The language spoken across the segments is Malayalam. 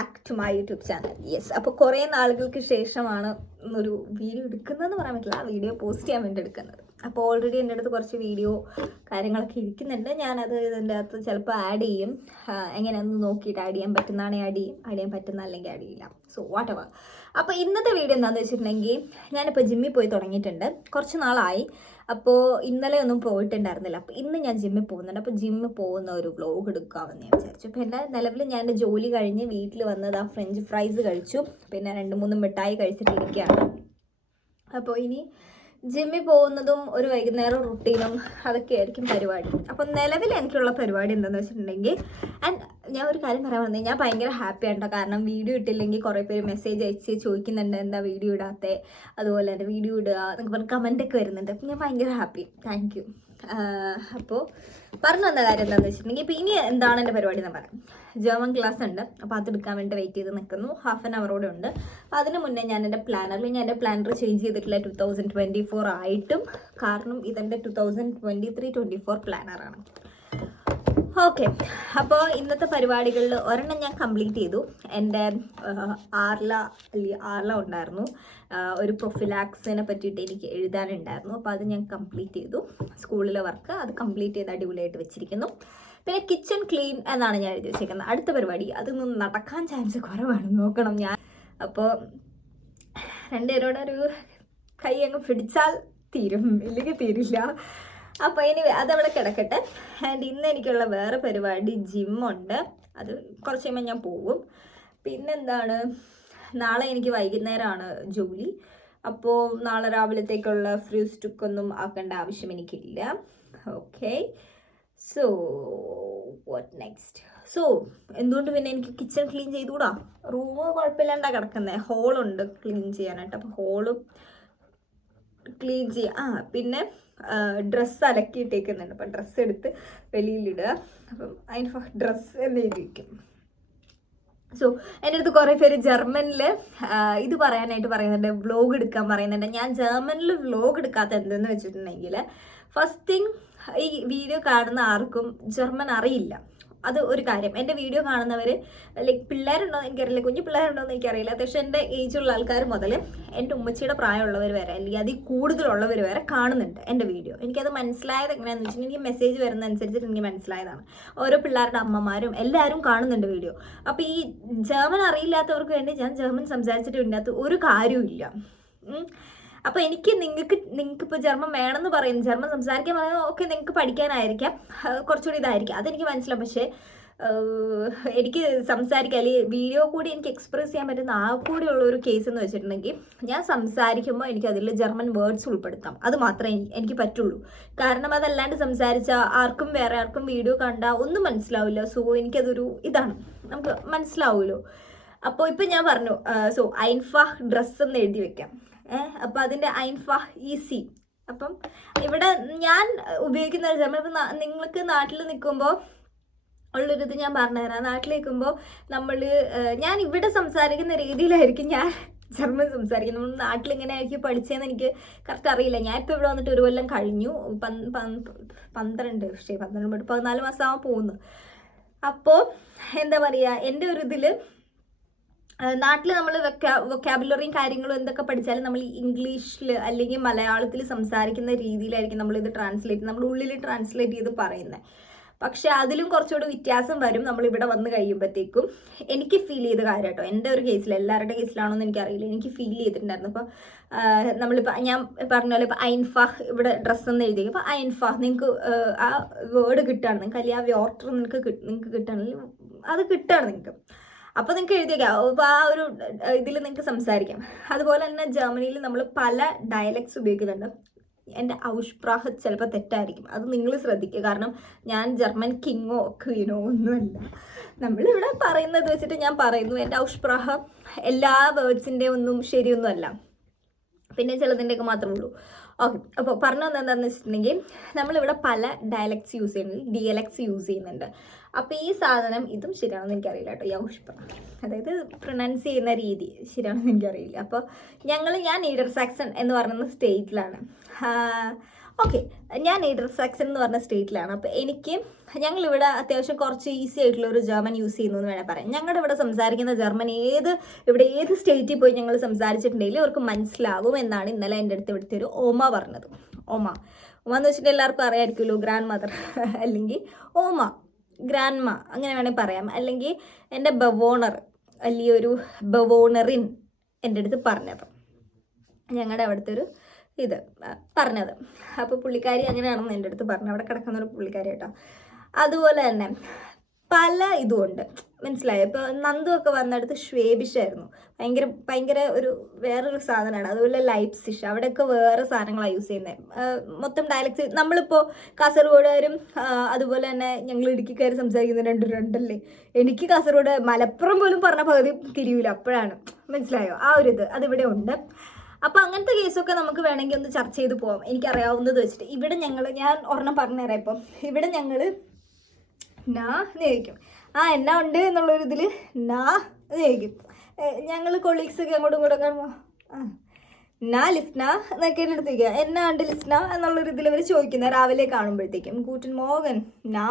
Back to my YouTube channel. Yes, അപ്പോൾ കുറേ നാളുകൾക്ക് ശേഷമാണ് ഒരു വീഡിയോ എടുക്കുന്നതെന്ന് പറയാൻ പറ്റില്ല, ആ വീഡിയോ പോസ്റ്റ് ചെയ്യാൻ വേണ്ടി എടുക്കുന്നത്. അപ്പോൾ ഓൾറെഡി എൻ്റെ അടുത്ത് കുറച്ച് വീഡിയോ കാര്യങ്ങളൊക്കെ ഇരിക്കുന്നുണ്ട്. ഞാനത് ഇതിൻ്റെ അകത്ത് ചിലപ്പോൾ ആഡ് ചെയ്യും. എങ്ങനെയാണെന്ന് നോക്കിയിട്ട് ആഡ് ചെയ്യാൻ പറ്റുന്നതാണെങ്കിൽ ആഡ് ചെയ്യാൻ പറ്റുന്ന അല്ലെങ്കിൽ ആഡ് ചെയ്യില്ല. So what ever. അപ്പോൾ ഇന്നത്തെ വീഡിയോ എന്താണെന്ന് വെച്ചിട്ടുണ്ടെങ്കിൽ, ഞാനിപ്പോൾ ജിമ്മിൽ പോയി തുടങ്ങിയിട്ടുണ്ട്, കുറച്ച് നാളായി. അപ്പോൾ ഇന്നലെ ഒന്നും പോയിട്ടുണ്ടായിരുന്നില്ല. അപ്പോൾ ഇന്ന് ഞാൻ ജിമ്മിൽ പോകുന്നുണ്ട്. അപ്പോൾ ജിമ്മിൽ പോകുന്ന ഒരു വ്ലോഗ് എടുക്കാമെന്ന് ഞാൻ വിചാരിച്ചു. അപ്പോൾ എൻ്റെ നിലവിൽ ഞാൻ എൻ്റെ ജോലി കഴിഞ്ഞ് വീട്ടിൽ വന്നത് ആ ഫ്രഞ്ച് ഫ്രൈസ് കഴിച്ചു, പിന്നെ 2-3 മിഠായി കഴിച്ചിട്ടിരിക്കുകയാണ്. അപ്പോൾ ഇനി ജിമ്മിൽ പോകുന്നതും ഒരു വൈകുന്നേരം റുട്ടീനും അതൊക്കെ ആയിരിക്കും പരിപാടി. അപ്പം നിലവിൽ എനിക്കുള്ള പരിപാടി എന്താണെന്ന് വെച്ചിട്ടുണ്ടെങ്കിൽ, ആൻഡ് ഞാൻ ഒരു കാര്യം പറയാൻ വന്നത്, ഞാൻ ഭയങ്കര ഹാപ്പിയാണ് കേട്ടോ. കാരണം വീഡിയോ ഇട്ടില്ലെങ്കിൽ കുറേ പേര് മെസ്സേജ് അയച്ച് ചോദിക്കുന്നുണ്ട് എന്താ വീഡിയോ ഇടാത്തത്, അതുപോലെ തന്നെ വീഡിയോ ഇടുക എന്നൊക്കെ പറഞ്ഞ് കമൻറ്റൊക്കെ വരുന്നുണ്ട്. അപ്പം ഞാൻ ഭയങ്കര ഹാപ്പി, താങ്ക് യു. അപ്പോൾ പറഞ്ഞു വന്ന കാര്യം എന്താണെന്ന് വെച്ചിട്ടുണ്ടെങ്കിൽ, ഇപ്പോൾ ഇനി എന്താണ് എൻ്റെ പരിപാടി എന്ന് പറയാം. ജർമ്മൻ ക്ലാസ് ഉണ്ട്, അപ്പോൾ അതെടുക്കാൻ വേണ്ടി വെയിറ്റ് ചെയ്ത് നിൽക്കുന്നു. ഹാഫ് ആൻ അവറോടെ ഉണ്ട്. അതിന് മുന്നേ ഞാൻ എൻ്റെ പ്ലാനർ ചേഞ്ച് ചെയ്തിട്ടില്ല 2024 ആയിട്ടും, കാരണം ഇതെൻ്റെ 2023-24 പ്ലാനറാണ്. ഓക്കെ, അപ്പോൾ ഇന്നത്തെ പരിപാടികളിൽ ഒരെണ്ണം ഞാൻ കംപ്ലീറ്റ് ചെയ്തു. എൻ്റെ ആർല ഉണ്ടായിരുന്നു, ഒരു പ്രൊഫിലാക്സിനെ പറ്റിയിട്ട് എനിക്ക് എഴുതാനുണ്ടായിരുന്നു. അപ്പോൾ അത് ഞാൻ കംപ്ലീറ്റ് ചെയ്തു. സ്കൂളിലെ വർക്ക് അത് കംപ്ലീറ്റ് ചെയ്ത് അടിപൊളിയായിട്ട് വെച്ചിരിക്കുന്നു. പിന്നെ കിച്ചൺ ക്ലീൻ എന്നാണ് ഞാൻ എഴുതി വെച്ചിരിക്കുന്നത്. അടുത്ത പരിപാടി അതൊന്നും നടക്കാൻ ചാൻസ് കുറവാണ്, നോക്കണം ഞാൻ. അപ്പോൾ രണ്ടുപേരോടൊരു കൈ അങ്ങ് പിടിച്ചാൽ തീരും, ഇല്ലെങ്കിൽ തീരില്ല. അപ്പോൾ ഇനി അതവിടെ കിടക്കട്ടെ. ആൻഡ് ഇന്ന് എനിക്കുള്ള വേറെ പരിപാടി ജിമ്മുണ്ട്, അത് കുറച്ച് കഴിയുമ്പോൾ ഞാൻ പോകും. പിന്നെന്താണ്, നാളെ എനിക്ക് വൈകുന്നേരമാണ് ജോലി. അപ്പോൾ നാളെ രാവിലത്തേക്കുള്ള ഫ്രൂസ് ടുക്കൊന്നും ആക്കേണ്ട ആവശ്യം എനിക്കില്ല. Okay, so what next. So എന്തുകൊണ്ട് പിന്നെ എനിക്ക് കിച്ചൺ ക്ലീൻ ചെയ്തുകൂടാ? റൂം കുഴപ്പമില്ലാണ്ടാണ് കിടക്കുന്നത്, ഹോളുണ്ട് ക്ലീൻ ചെയ്യാനായിട്ട്. അപ്പോൾ ഹോളും ക്ലീൻ ചെയ്യാം. പിന്നെ ഡ്രസ്സ് അലക്കിയിട്ടേക്കുന്നുണ്ട്, അപ്പം ഡ്രസ്സ് എടുത്ത് വെളിയിലിടുക. അപ്പം അതിന് ഡ്രസ്സ് എന്ന് എഴുതിയിരിക്കും. സോ എൻ്റെ അടുത്ത് കുറേ പേര് ജർമ്മനിൽ ഇത് പറയാനായിട്ട് പറയുന്നുണ്ട്, വ്ലോഗ് എടുക്കാൻ പറയുന്നുണ്ട്. ഞാൻ ജർമ്മനിൽ വ്ലോഗ് എടുക്കാത്ത എന്തെന്ന് വെച്ചിട്ടുണ്ടെങ്കിൽ, ഫസ്റ്റ് തിങ്, ഈ വീഡിയോ കാണുന്ന ആർക്കും ജർമ്മൻ അറിയില്ല. അത് ഒരു കാര്യം. എൻ്റെ വീഡിയോ കാണുന്നവർ ലൈക്ക് പിള്ളേരുണ്ടോ എന്ന് എനിക്കറിയില്ല, കുഞ്ഞു പിള്ളേരുണ്ടോ എന്ന് എനിക്കറിയില്ല. പക്ഷേ എൻ്റെ ഏജുള്ള ആൾക്കാർ മുതൽ എൻ്റെ ഉമ്മച്ചിയുടെ പ്രായമുള്ളവർ വരെ, അല്ലെങ്കിൽ അതിൽ കൂടുതലുള്ളവർ വരെ കാണുന്നുണ്ട് എൻ്റെ വീഡിയോ. എനിക്കത് മനസ്സിലായത് എങ്ങനെയാണെന്ന് വെച്ചിട്ടുണ്ടെങ്കിൽ, എനിക്ക് മെസ്സേജ് വരുന്ന അനുസരിച്ചിട്ട് എനിക്ക് മനസ്സിലായതാണ്. ഓരോ പിള്ളേരുടെ അമ്മമാരും എല്ലാവരും കാണുന്നുണ്ട് വീഡിയോ. അപ്പോൾ ഈ ജർമ്മൻ അറിയില്ലാത്തവർക്ക് വേണ്ടി ഞാൻ ജർമ്മൻ സംസാരിച്ചിട്ട് ഇതിനകത്ത് ഒരു കാര്യമില്ല. അപ്പോൾ നിങ്ങൾക്കിപ്പോൾ ജർമ്മൻ വേണമെന്ന് പറയുന്നു, ജർമ്മൻ സംസാരിക്കാൻ പറയുന്നത് ഓക്കെ, നിങ്ങൾക്ക് പഠിക്കാനായിരിക്കാം, കുറച്ചുകൂടി ഇതായിരിക്കാം, അതെനിക്ക് മനസ്സിലാവും. പക്ഷേ എനിക്ക് സംസാരിക്കാൻ, അല്ലെങ്കിൽ വീഡിയോ കൂടി എനിക്ക് എക്സ്പ്രസ് ചെയ്യാൻ പറ്റുന്ന ആ കൂടിയുള്ള ഒരു കേസ് എന്ന് വെച്ചിട്ടുണ്ടെങ്കിൽ, ഞാൻ സംസാരിക്കുമ്പോൾ എനിക്ക് അതിൽ ജർമ്മൻ വേർഡ്സ് ഉൾപ്പെടുത്താം. അത് മാത്രമേ എനിക്ക് പറ്റുള്ളൂ. കാരണം അതല്ലാണ്ട് സംസാരിച്ചാൽ വേറെ ആർക്കും വീഡിയോ കണ്ടാൽ ഒന്നും മനസ്സിലാവില്ല. സോ എനിക്കതൊരു ഇതാണ്, നമുക്ക് മനസ്സിലാവുമല്ലോ. അപ്പോൾ ഇപ്പം ഞാൻ പറഞ്ഞു, സോ ഐൻഫാഹ് ഡ്രസ്സ് എന്ന് എഴുതി വെക്കാം. അപ്പോൾ അതിൻ്റെ ഐൻഫാഹ് ഈസി. അപ്പം ഇവിടെ ഞാൻ ഉപയോഗിക്കുന്ന ഒരു ജർമ്മൻ, ഇപ്പം നിങ്ങൾക്ക് നാട്ടിൽ നിൽക്കുമ്പോൾ ഉള്ളൊരിത് ഞാൻ പറഞ്ഞുതരാം. നാട്ടിൽ നിൽക്കുമ്പോൾ ഞാൻ ഇവിടെ സംസാരിക്കുന്ന രീതിയിലായിരിക്കും ഞാൻ ജർമ്മൻ സംസാരിക്കുന്നത്. നമ്മൾ നാട്ടിലിങ്ങനെ ആയിരിക്കും പഠിച്ചതെന്ന് എനിക്ക് കറക്റ്റ് അറിയില്ല. ഞാൻ ഇപ്പോൾ ഇവിടെ വന്നിട്ട് 1 കൊല്ലം കഴിഞ്ഞു, 14 മാസമാകുമ്പോൾ പോകുന്നു. അപ്പോൾ എന്താ പറയുക, എൻ്റെ ഒരു ഇതിൽ നാട്ടിൽ നമ്മൾ വൊക്കാബുലറിയും കാര്യങ്ങളും എന്തൊക്കെ പഠിച്ചാലും നമ്മൾ ഇംഗ്ലീഷിൽ അല്ലെങ്കിൽ മലയാളത്തിൽ സംസാരിക്കുന്ന രീതിയിലായിരിക്കും നമ്മളിത് നമ്മുടെ ഉള്ളിൽ ട്രാൻസ്ലേറ്റ് ചെയ്ത് പറയുന്നത്. പക്ഷെ അതിലും കുറച്ചുകൂടി വ്യത്യാസം വരും നമ്മളിവിടെ വന്ന് കഴിയുമ്പോഴത്തേക്കും. എനിക്ക് ഫീൽ ചെയ്ത കാര്യം കേട്ടോ, എൻ്റെ ഒരു കേസിൽ, എല്ലാവരുടെ കേസിലാണോ എന്ന് എനിക്കറിയില്ല, എനിക്ക് ഫീൽ ചെയ്തിട്ടുണ്ടായിരുന്നു. അപ്പോൾ ഞാൻ പറഞ്ഞ പോലെ ഇപ്പോൾ ഐൻഫാഹ് ഇവിടെ ഡ്രസ്സ് എന്ന് എഴുതി, അപ്പോൾ ഐൻഫാഹ് നിങ്ങൾക്ക് ആ വേർഡ് കിട്ടുകയാണ്, നിങ്ങൾക്ക് അല്ലെങ്കിൽ ആ വ്യോർട്ടർ നിങ്ങൾക്ക് കിട്ടുകയാണെങ്കിൽ അത് കിട്ടുകയാണ് നിങ്ങൾക്ക്. അപ്പോൾ നിങ്ങൾക്ക് എഴുതിയേക്കാം, അപ്പോൾ ആ ഒരു ഇതിൽ നിങ്ങൾക്ക് സംസാരിക്കാം. അതുപോലെ തന്നെ ജർമ്മനിയിൽ നമ്മൾ പല ഡയലക്ട്സ് ഉപയോഗിക്കുന്നുണ്ട്. എൻ്റെ ഔഷ്പ്രാഹ ചിലപ്പോൾ തെറ്റായിരിക്കും, അത് നിങ്ങൾ ശ്രദ്ധിക്കുക. കാരണം ഞാൻ ജർമ്മൻ കിങ്ങോ ക്വീനോ ഒന്നുമല്ല. നമ്മളിവിടെ പറയുന്നത് വെച്ചിട്ട് ഞാൻ പറയുന്നു. എൻ്റെ ഔഷ്പ്രാഹ എല്ലാ വേർഡ്സിൻ്റെ ഒന്നും ശരിയൊന്നുമല്ല, പിന്നെ ചിലതിൻ്റെയൊക്കെ മാത്രമേ ഉള്ളൂ. ഓക്കെ, അപ്പോൾ പറഞ്ഞത് എന്താണെന്ന് വെച്ചിട്ടുണ്ടെങ്കിൽ, നമ്മളിവിടെ പല ഡയലക്ട്സ് യൂസ് ചെയ്യുന്നുണ്ട്, ഡിയലക്ട്സ് യൂസ് ചെയ്യുന്നുണ്ട്. അപ്പോൾ ഈ സാധനം ഇതും ശരിയാണെന്ന് എനിക്കറിയില്ല കേട്ടോ, ഈ ഔഷ്പ്രാഹ, അതായത് പ്രൊനൗൺസ് ചെയ്യുന്ന രീതി ശരിയാണെന്ന് എനിക്കറിയില്ല. അപ്പോൾ ഞാൻ നീഡർ സാക്സൺ എന്ന് പറയുന്ന സ്റ്റേറ്റിലാണ്. ഓക്കെ, ഞാൻ നീഡർസാക്സൺ എന്ന് പറഞ്ഞ സ്റ്റേറ്റിലാണ്. അപ്പോൾ ഞങ്ങളിവിടെ അത്യാവശ്യം കുറച്ച് ഈസി ആയിട്ടുള്ള ഒരു ജർമ്മൻ യൂസ് ചെയ്യുന്നു എന്ന് വേണേൽ പറയാം. ഞങ്ങളുടെ ഇവിടെ സംസാരിക്കുന്ന ജർമ്മൻ ഏത് സ്റ്റേറ്റിൽ പോയി ഞങ്ങൾ സംസാരിച്ചിട്ടുണ്ടെങ്കിലും അവർക്ക് മനസ്സിലാവും എന്നാണ് ഇന്നലെ എൻ്റെ അടുത്ത് ഇവിടുത്തെ ഒരു ഓമ പറഞ്ഞത്. ഓമ എന്ന് വെച്ചിട്ട് എല്ലാവർക്കും അറിയാമായിരിക്കുമല്ലോ, ഗ്രാൻഡ് മദർ അല്ലെങ്കിൽ ഓമ ഗ്രാൻഡ്മ അങ്ങനെ വേണേൽ പറയാം. അല്ലെങ്കിൽ എൻ്റെ ബവോണർ അല്ലെങ്കിൽ ഒരു ബവോണറിൻ എൻ്റെ അടുത്ത് പറഞ്ഞത്, ഞങ്ങളുടെ അവിടുത്തെ ഒരു പറഞ്ഞത്. അപ്പോൾ പുള്ളിക്കാരി അങ്ങനെയാണെന്ന് എൻ്റെ അടുത്ത് പറഞ്ഞു, അവിടെ കിടക്കുന്ന ഒരു പുള്ളിക്കാരി കേട്ടോ. അതുപോലെ തന്നെ പല ഇതുമുണ്ട്, മനസ്സിലായോ? ഇപ്പോൾ നന്ദുവൊക്കെ വന്നിടത്ത് ഷ്വേബിഷായിരുന്നു, ഭയങ്കര ഒരു വേറൊരു സാധനമാണ്. അതുപോലെ ലൈപ്സിഷ്, അവിടെയൊക്കെ വേറെ സാധനങ്ങളാണ് യൂസ് ചെയ്യുന്നത്. മൊത്തം ഡയലക്ട്സ് നമ്മളിപ്പോൾ കാസർഗോഡുകാരും അതുപോലെ തന്നെ ഞങ്ങൾ ഇടുക്കിക്കാർ സംസാരിക്കുന്ന രണ്ടല്ലേ. എനിക്ക് കാസർഗോഡ് മലപ്പുറം പോലും പറഞ്ഞ പകുതി തിരിയൂല, അപ്പോഴാണ് മനസ്സിലായോ ആ ഒരു അതിവിടെ ഉണ്ട്. അപ്പോൾ അങ്ങനത്തെ കേസൊക്കെ നമുക്ക് വേണമെങ്കിൽ ഒന്ന് ചർച്ച ചെയ്ത് പോകാം, എനിക്കറിയാവുന്നത് വെച്ചിട്ട്. ഇവിടെ ഞാൻ ഒരെണ്ണം പറഞ്ഞുതരാം. ഇപ്പം ഇവിടെ ഞങ്ങൾ നാ എന്ന് ചോദിക്കും, എന്നാ ഉണ്ട് എന്നുള്ളൊരു ഇതിൽ നാ എന്ന് ചോദിക്കും. ഞങ്ങൾ കൊളീഗ്സൊക്കെ അങ്ങോട്ടും ഇങ്ങോട്ടും കാണുമ്പോൾ നാ ലിസ്ന എന്നൊക്കെ എൻ്റെ അടുത്ത് ചോദിക്കുക, എന്നാ ഉണ്ട് ലിസ്ന എന്നുള്ളൊരു ഇതിൽ അവർ ചോദിക്കുന്നത് രാവിലെ കാണുമ്പോഴത്തേക്കും. ഗൂട്ടൻ മോർഗൻ, നാ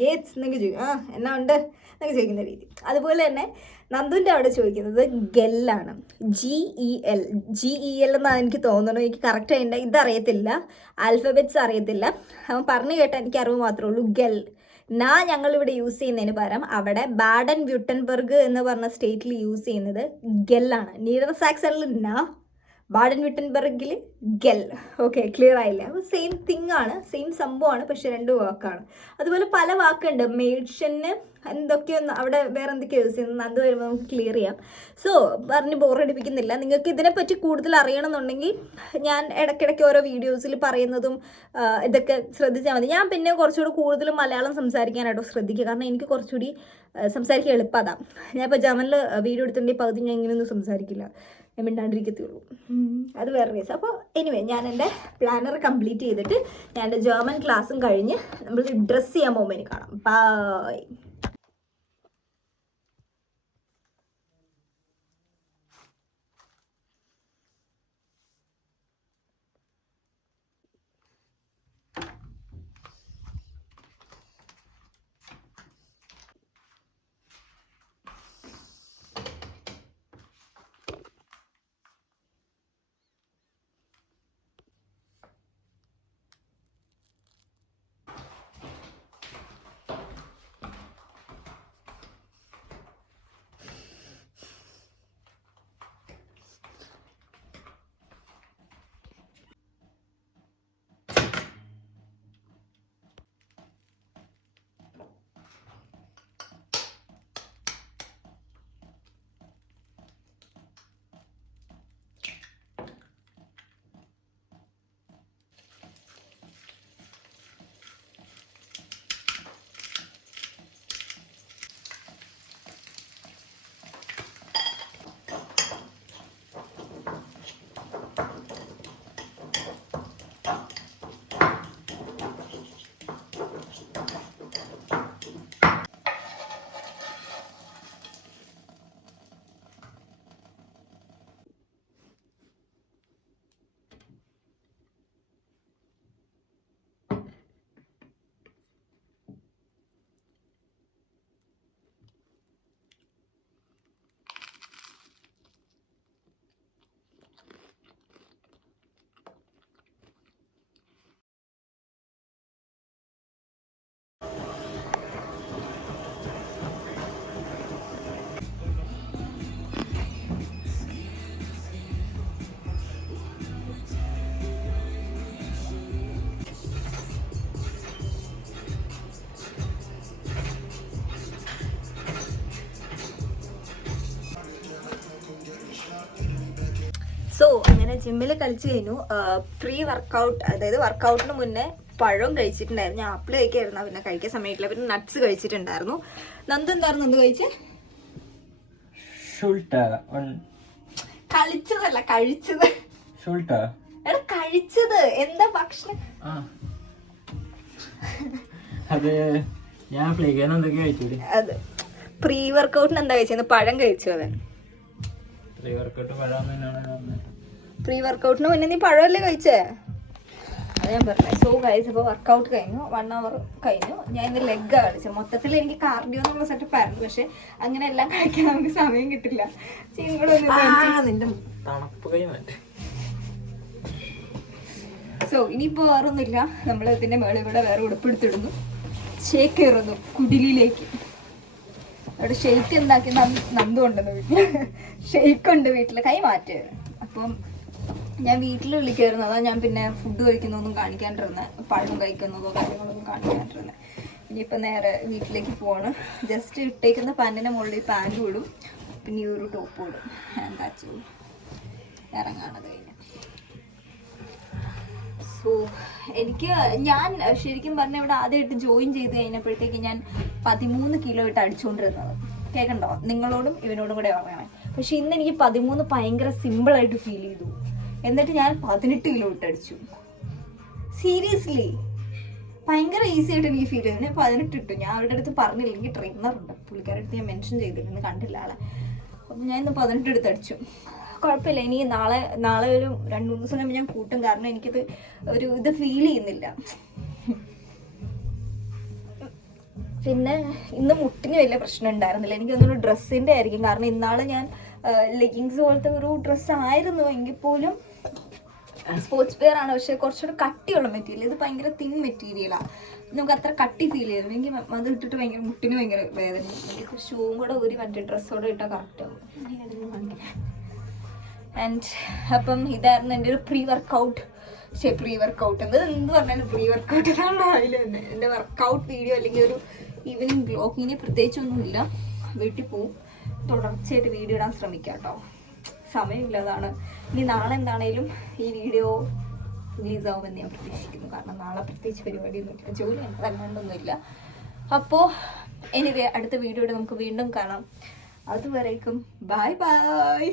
ഗേറ്റ്സ് എന്നൊക്കെ ചോദിക്കും, എന്നാ ഉണ്ട് എന്നൊക്കെ ചോദിക്കുന്ന രീതി. അതുപോലെ തന്നെ നന്ദുവിൻ്റെ അവിടെ ചോദിക്കുന്നത് ഗെല്ലാണ്, GEL എന്നാണ് എനിക്ക് തോന്നുന്നു. എനിക്ക് കറക്റ്റ് അതിൻ്റെ ഇതറിയത്തില്ല, ആൽഫബറ്റ്സ് അറിയത്തില്ല, അവൻ പറഞ്ഞു കേട്ടാൽ എനിക്ക് അറിവ് മാത്രമേ ഉള്ളൂ. ഗെൽ ഞങ്ങളിവിടെ യൂസ് ചെയ്യുന്നതിന് പകരം അവിടെ ബാഡൻ വ്യൂട്ടൻബർഗ് എന്ന് പറഞ്ഞ സ്റ്റേറ്റിൽ യൂസ് ചെയ്യുന്നത് ഗെല്ലാണ്. നീഡർസാക്സണിൽ ബാഡൻ വ്യൂട്ടൻബർഗിൽ ഗെൽ. ഓക്കെ, ക്ലിയർ ആയില്ല? സെയിം തിങ് ആണ്, സെയിം സംഭവമാണ്, പക്ഷെ രണ്ട് വാക്കാണ്. അതുപോലെ പല വാക്കുണ്ട്. മേഡ്ഷന് എന്തൊക്കെയൊന്ന് അവിടെ വേറെ എന്തൊക്കെയോ യൂസ് ചെയ്യുന്നത്, അത് വരുമ്പോൾ നമുക്ക് ക്ലിയർ ചെയ്യാം. സോ പറഞ്ഞ് ബോറടിപ്പിക്കുന്നില്ല. നിങ്ങൾക്ക് ഇതിനെപ്പറ്റി കൂടുതൽ അറിയണമെന്നുണ്ടെങ്കിൽ ഞാൻ ഇടയ്ക്കിടയ്ക്ക് ഓരോ വീഡിയോസിൽ പറയുന്നതും ഇതൊക്കെ ശ്രദ്ധിച്ചാൽ മതി. ഞാൻ പിന്നെ കുറച്ചുകൂടി കൂടുതൽ മലയാളം സംസാരിക്കാനായിട്ടോ ശ്രദ്ധിക്കുക, കാരണം എനിക്ക് കുറച്ചുകൂടി സംസാരിക്കാൻ എളുപ്പം അതാണ്. ഞാൻ ഇപ്പോൾ ജർമ്മനിൽ വീഡിയോ എടുത്തിട്ടുണ്ടെങ്കിൽ പകുതി ഞാൻ ഇങ്ങനെയൊന്നും സംസാരിക്കില്ല, ഞാൻ മിണ്ടാണ്ടിരിക്കത്തുള്ളൂ. അത് വേറെ കേസ്. അപ്പോൾ എനിവേ, ഞാൻ എൻ്റെ പ്ലാനർ കംപ്ലീറ്റ് ചെയ്തിട്ട് ഞാൻ എൻ്റെ ജർമ്മൻ ക്ലാസ്സും കഴിഞ്ഞ് നമ്മൾ ഡ്രസ്സ് ചെയ്യാൻ പോകുമ്പോൾ എനിക്ക് കാണാം. ബൈ. സോ അങ്ങനെ ജിമ്മിൽ കളിച്ച് കഴിഞ്ഞു. പ്രീ വർക്കൗട്ട്, അതായത് വർക്കൗട്ടിന് മുന്നേ പഴം കഴിച്ചിട്ടുണ്ടായിരുന്നു. ഞാൻ ആപ്പിൾ കഴിക്കായിരുന്നു, പിന്നെ കഴിക്കാൻ സമയത്തില്ല. പിന്നെ നട്ട്സ് കഴിച്ചിട്ടുണ്ടായിരുന്നു. നന്ദു എന്തായിരുന്നു നന്ദു കഴിച്ചേ? കളിച്ചതല്ല, കഴിച്ചത്. എടാ കഴിച്ചത് എന്താ ഭക്ഷണം? അത് പ്രീ വർക്കൗട്ടിന് എന്താ കഴിച്ചത്? പഴം കഴിച്ചു. അവൻ പ്രീ വർക്കൗട്ടിന് മുന്നേ നീ പഴമല്ലേ കഴിച്ചേ? അത് ഞാൻ പറഞ്ഞത്. സോ ഗൈസ്, ഇപ്പോൾ വർക്കൗട്ട് കഴിഞ്ഞു, 1 hour കഴിഞ്ഞു. ഞാൻ ഇന്ന് ലെഗാണ് കളിച്ചത്. മൊത്തത്തിൽ എനിക്ക് കാർഡിയോ എന്നുള്ള സെറ്റപ്പ് ആയിരുന്നു, പക്ഷെ അങ്ങനെ എല്ലാം കഴിക്കാൻ നമുക്ക് സമയം കിട്ടില്ല. സോ ഇനിയിപ്പോൾ വേറൊന്നുമില്ല, നമ്മൾ ഇതിൻ്റെ മേളിൽ ഇവിടെ വേറെ ഉടുപ്പെടുത്തിടുന്നു, ഷേക്ക് കയറുന്നു കുടിലിലേക്ക്. അവിടെ ഷെയ്ക്ക് എന്താക്കി നന്ദു ഉണ്ടെന്ന് വീട്ടിൽ, ഷെയ്ക്ക് ഉണ്ട് വീട്ടിൽ, കൈ മാറ്റ്. അപ്പം ഞാൻ വീട്ടിൽ വിളിക്കായിരുന്നു, അതാ ഞാൻ പിന്നെ ഫുഡ് കഴിക്കുന്നതൊന്നും കാണിക്കാണ്ടിരുന്നത്, പഴം കഴിക്കുന്നതോ കാര്യങ്ങളൊന്നും കാണിക്കാണ്ടിരുന്നത്. ഇനിയിപ്പോൾ നേരെ വീട്ടിലേക്ക് പോവാണ്. ജസ്റ്റ് ഇട്ടേക്കുന്ന പാൻറ്റിൻ്റെ മുകളിൽ പാൻറ്റും ഇടും, പിന്നെ ഈ ഒരു ടോപ്പും ഇടും, എന്താ ഇറങ്ങാണ് കഴിഞ്ഞ്. സോ എനിക്ക് ഞാൻ ശരിക്കും പറഞ്ഞാൽ ഇവിടെ ആദ്യമായിട്ട് ജോയിൻ ചെയ്ത് കഴിഞ്ഞപ്പോഴത്തേക്ക് ഞാൻ 13 കിലോ ഇട്ട് അടിച്ചുകൊണ്ടിരുന്നത്. കേൾക്കണ്ടോ? നിങ്ങളോടും ഇവനോടും കൂടെ പറയണേ. പക്ഷെ ഇന്ന് എനിക്ക് 13 ഭയങ്കര സിമ്പിളായിട്ട് ഫീൽ ചെയ്തു. എന്നിട്ട് ഞാൻ 18 കിലോ ഇട്ട് അടിച്ചു. സീരിയസ്ലി ഭയങ്കര ഈസി ആയിട്ട് എനിക്ക് ഫീൽ ചെയ്തു. ഞാൻ 18 ഇട്ടു. ഞാൻ അവരുടെ അടുത്ത് പറഞ്ഞില്ല, എനിക്ക് ട്രെയിനറുണ്ട്, പുള്ളിക്കാരുടെ അടുത്ത് ഞാൻ മെൻഷൻ ചെയ്തിരുന്നു, കണ്ടില്ല ആളെ. അപ്പം ഞാൻ ഇന്ന് 18 എടുത്ത് അടിച്ചു. കുഴപ്പമില്ല. ഇനി നാളെ ഒരു 2-3 ദിവസം കഴിയുമ്പോൾ ഞാൻ കൂട്ടും, കാരണം എനിക്കിത് ഇത് ഫീൽ ചെയ്യുന്നില്ല. പിന്നെ ഇന്ന് മുട്ടിന് വലിയ പ്രശ്നം ഉണ്ടായിരുന്നില്ല. എനിക്കൊന്നൊരു ഡ്രസ്സിൻ്റെ ആയിരിക്കും, കാരണം ഇന്നാളെ ഞാൻ ലെഗിങ്സ് പോലത്തെ ഒരു ഡ്രസ്സ് ആയിരുന്നു, എങ്കിൽ പോലും സ്പോർട്സ് വെയർ ആണ്, പക്ഷെ കുറച്ചുകൂടെ കട്ടിയുള്ള മെറ്റീരിയൽ. ഇത് ഭയങ്കര തിൻ മെറ്റീരിയലാണ്, നമുക്ക് അത്ര കട്ടി ഫീൽ ചെയ്തു. എനിക്ക് അത് ഇട്ടിട്ട് ഭയങ്കര മുട്ടിന് ഭയങ്കര വേദന. എനിക്ക് ഷൂവും കൂടെ ഒരു മറ്റേ ഡ്രസ്സോടെ ഇട്ടാൽ കറക്റ്റാവും. ആൻഡ് അപ്പം ഇതായിരുന്നു എൻ്റെ ഒരു പ്രീ വർക്കൗട്ട് എന്ത് പറഞ്ഞാലും പ്രീ വർക്കൗട്ട് ഇതാണ് രാവിലെ തന്നെ എൻ്റെ വർക്കൗട്ട് വീഡിയോ, അല്ലെങ്കിൽ ഒരു ഈവനിങ് ബ്ലോഗ്. ഇനി പ്രത്യേകിച്ചൊന്നുമില്ല, വീട്ടിൽ പോവും, തുടർച്ചയായിട്ട് വീഡിയോ ഇടാൻ ശ്രമിക്കാം കേട്ടോ. സമയമില്ലാതാണ്. ഇനി നാളെ എന്താണേലും ഈ വീഡിയോ റിലീസാവുമെന്ന് ഞാൻ പ്രതീക്ഷിക്കുന്നു, കാരണം നാളെ പ്രത്യേകിച്ച് പരിപാടിയൊന്നുമില്ല, ജോലിയാണ്, അല്ലാണ്ടൊന്നുമില്ല. അപ്പോൾ എനിവേ അടുത്ത വീഡിയോയുടെ നമുക്ക് വീണ്ടും കാണാം. അതുവരേക്കും ബൈ ബൈ.